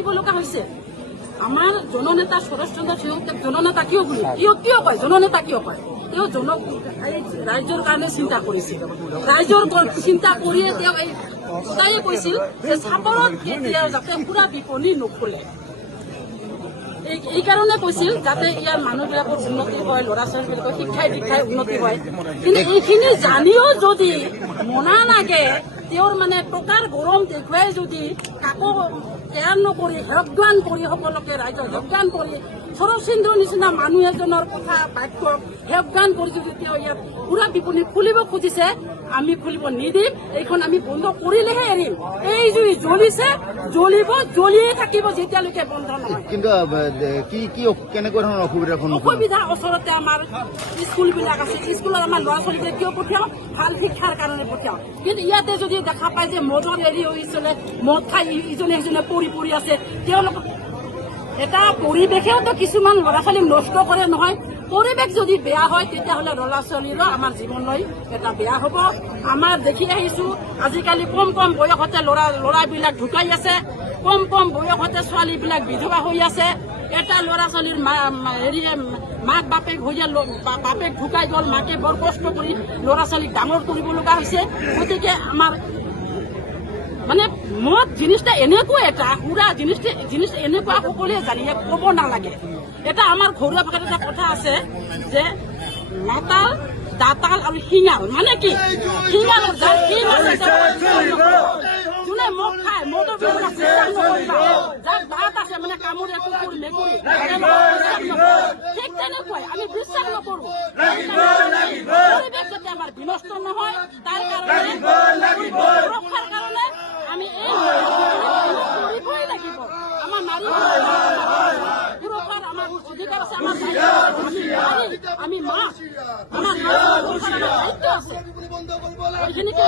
মাৰিব লগা হৈছে। আমাৰ জননেতা শৰৎচন্দ্ৰ সিংহক জননেতা কিয় বুলি কিয় কয়, জননেতা কিয় কয়? তেওঁ ৰাইজৰ কাৰণে চিন্তা কৰিছিল, ৰাইজৰ চিন্তা কৰিয়ে তেওঁ সদায়ে কৈছিল যে চাপৰত কেতিয়াও যাতে পুৰা বিপণী নোখোলে। এই কাৰণে কৈছিল যাতে ইয়াৰ মানুহবিলাকৰ উন্নতি হয়, ল'ৰা ছোৱালীবিলাকৰ শিক্ষাই উন্নতি হয়। কিন্তু এইখিনি জানিও যদি মনা লাগে, তেওঁৰ মানে টকাৰ গৰম দেখুৱাই যদি কাকো কেয়াৰ নকৰি হেয়জ্ঞান কৰি সকলোকে ৰাইজক হেয়জ্ঞান কৰি শৰৎচন্দ্ৰৰ নিচিনা মানুহ এজনৰ কথা বাক্য হেয়জ্ঞান কৰি যদি তেওঁ ইয়াত পুৰা বিপণী খুলিব খুজিছে, আমি খুলিব নিদিম। এইখন আমি বন্ধ কৰিলেহে এৰিম। এই জুই জ্বলিছে, জ্বলিব, জ্বলিয়ে থাকিব যেতিয়ালৈকে বন্ধ নহয়। কিন্তু কেনেকুৱা ধৰণৰ অসুবিধা ওচৰতে আমাৰ স্কুলবিলাক আছে, স্কুলত আমাৰ ল'ৰা ছোৱালীবিলাক কিয় পঠিয়াও? ভাল শিক্ষাৰ কাৰণে পঠিয়াও। কিন্তু ইয়াতে যদি দেখা পায় যে মদৰ এৰি হৈছিলে, মদ খাই ইজনে সিজনে পৰি আছে, তেওঁলোকক এটা পৰিৱেশেওতো কিছুমান ল'ৰা ছোৱালীক নষ্ট কৰে নহয়। পৰিৱেশ যদি বেয়া হয় তেতিয়াহ'লে ল'ৰা ছোৱালীৰো আমাৰ জীৱনলৈ এটা বেয়া হ'ব। আমাৰ দেখি আহিছো আজিকালি কম বয়সতে ল'ৰাবিলাক ঢুকাই আছে, কম বয়সতে ছোৱালীবিলাক বিধৱা হৈ আছে। এটা ল'ৰা ছোৱালীৰ মাক বাপেক বাপেক ঢুকাই গ'ল, মাকে বৰ কষ্ট কৰি ল'ৰা ছোৱালীক ডাঙৰ কৰিব লগা হৈছে। গতিকে আমাৰ মানে মদ জিনিসটা এনেকুৱা এটা সুৰা জিনিস এনেকুৱা সকলোৱে জানি ক'ব নালাগে। এটা আমাৰ ঘৰুৱা ভাষাত এটা কথা আছে যে মাতাল, দাতাল আৰু শিঙাল। মানে কি? শিঙাল যোনে মদ খায়, মদৰ ব্যৱহাৰ বিশ্বাস নকৰিবা। যাৰ দাঁত আছে মানে কামোৰে কুকুৰ মেকুৰী, ঠিক তেনেকুৱাই আমি বিশ্বাস নকৰো। পৰিৱেশ যাতে আমাৰ বিনষ্ট নহয় তাৰ কাৰণে সুৰক্ষাৰ কাৰণে আমি এই কৰিবই লাগিব। আমাৰ নাৰী সুৰক্ষাৰ আমাৰ অধিকাৰ আছে, আমাৰ আমি মা, আমাৰ দায়িত্ব আছে। এইখিনিকে